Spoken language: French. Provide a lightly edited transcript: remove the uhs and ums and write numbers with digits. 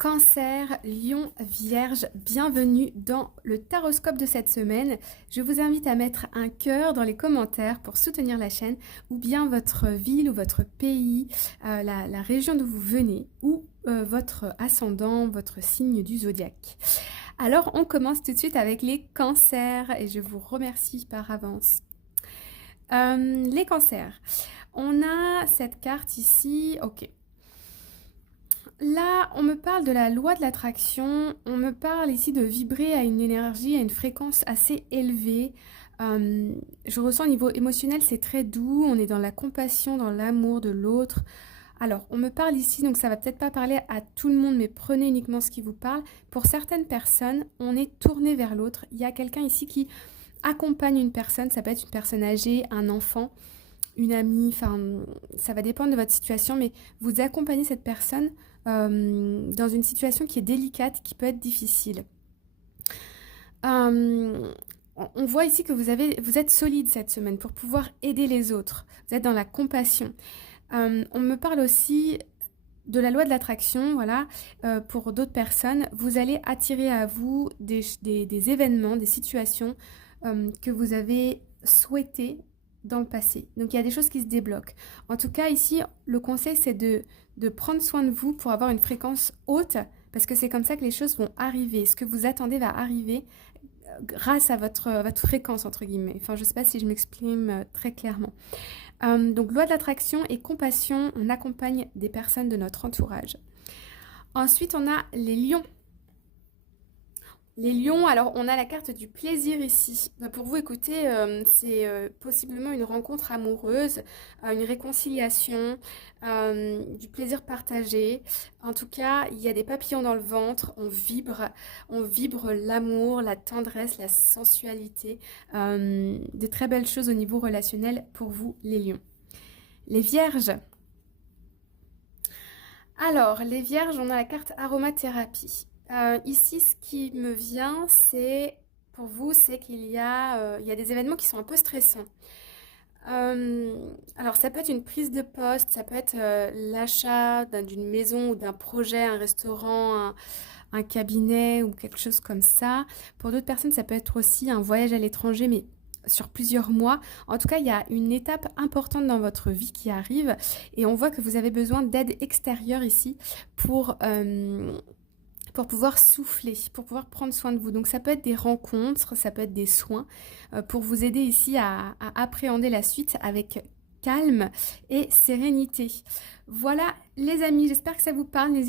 Cancer, Lion, Vierge, bienvenue dans le taroscope de cette semaine. Je vous invite à mettre un cœur dans les commentaires pour soutenir la chaîne ou bien votre ville ou votre pays, la région d'où vous venez ou votre ascendant, votre signe du zodiaque. Alors on commence tout de suite avec les cancers et je vous remercie par avance. Les cancers, on a cette carte ici, ok. Là, on me parle de la loi de l'attraction, on me parle ici de vibrer à une énergie, à une fréquence assez élevée. Je ressens au niveau émotionnel, c'est très doux, on est dans la compassion, dans l'amour de l'autre. Alors, on me parle ici, donc ça va peut-être pas parler à tout le monde, mais prenez uniquement ce qui vous parle. Pour certaines personnes, on est tourné vers l'autre. Il y a quelqu'un ici qui accompagne une personne, ça peut être une personne âgée, un enfant, une amie, enfin, ça va dépendre de votre situation, mais vous accompagnez cette personne dans une situation qui est délicate, qui peut être difficile. On voit ici que vous êtes solide cette semaine pour pouvoir aider les autres. Vous êtes dans la compassion. On me parle aussi de la loi de l'attraction, voilà. Pour d'autres personnes, vous allez attirer à vous des événements, des situations que vous avez souhaité dans le passé. Donc il y a des choses qui se débloquent. En tout cas, ici, le conseil, c'est de prendre soin de vous pour avoir une fréquence haute, parce que c'est comme ça que les choses vont arriver. Ce que vous attendez va arriver grâce à votre fréquence, entre guillemets. Enfin, je ne sais pas si je m'exprime très clairement. Donc, loi de l'attraction et compassion, on accompagne des personnes de notre entourage. Ensuite, on a les lions. Les lions, alors on a la carte du plaisir ici. Pour vous, écoutez, c'est possiblement une rencontre amoureuse, une réconciliation, du plaisir partagé. En tout cas, il y a des papillons dans le ventre, on vibre l'amour, la tendresse, la sensualité, de très belles choses au niveau relationnel pour vous, les lions. Les vierges. Alors, les vierges, on a la carte aromathérapie. Ici, ce qui me vient, c'est pour vous, c'est qu'il y a des événements qui sont un peu stressants. Alors, ça peut être une prise de poste, ça peut être l'achat d'une maison ou d'un projet, un restaurant, un cabinet ou quelque chose comme ça. Pour d'autres personnes, ça peut être aussi un voyage à l'étranger, mais sur plusieurs mois. En tout cas, il y a une étape importante dans votre vie qui arrive et on voit que vous avez besoin d'aide extérieure ici pour pouvoir souffler, pour pouvoir prendre soin de vous. Donc ça peut être des rencontres, ça peut être des soins pour vous aider ici à appréhender la suite avec calme et sérénité. Voilà les amis, j'espère que ça vous parle. N'hésitez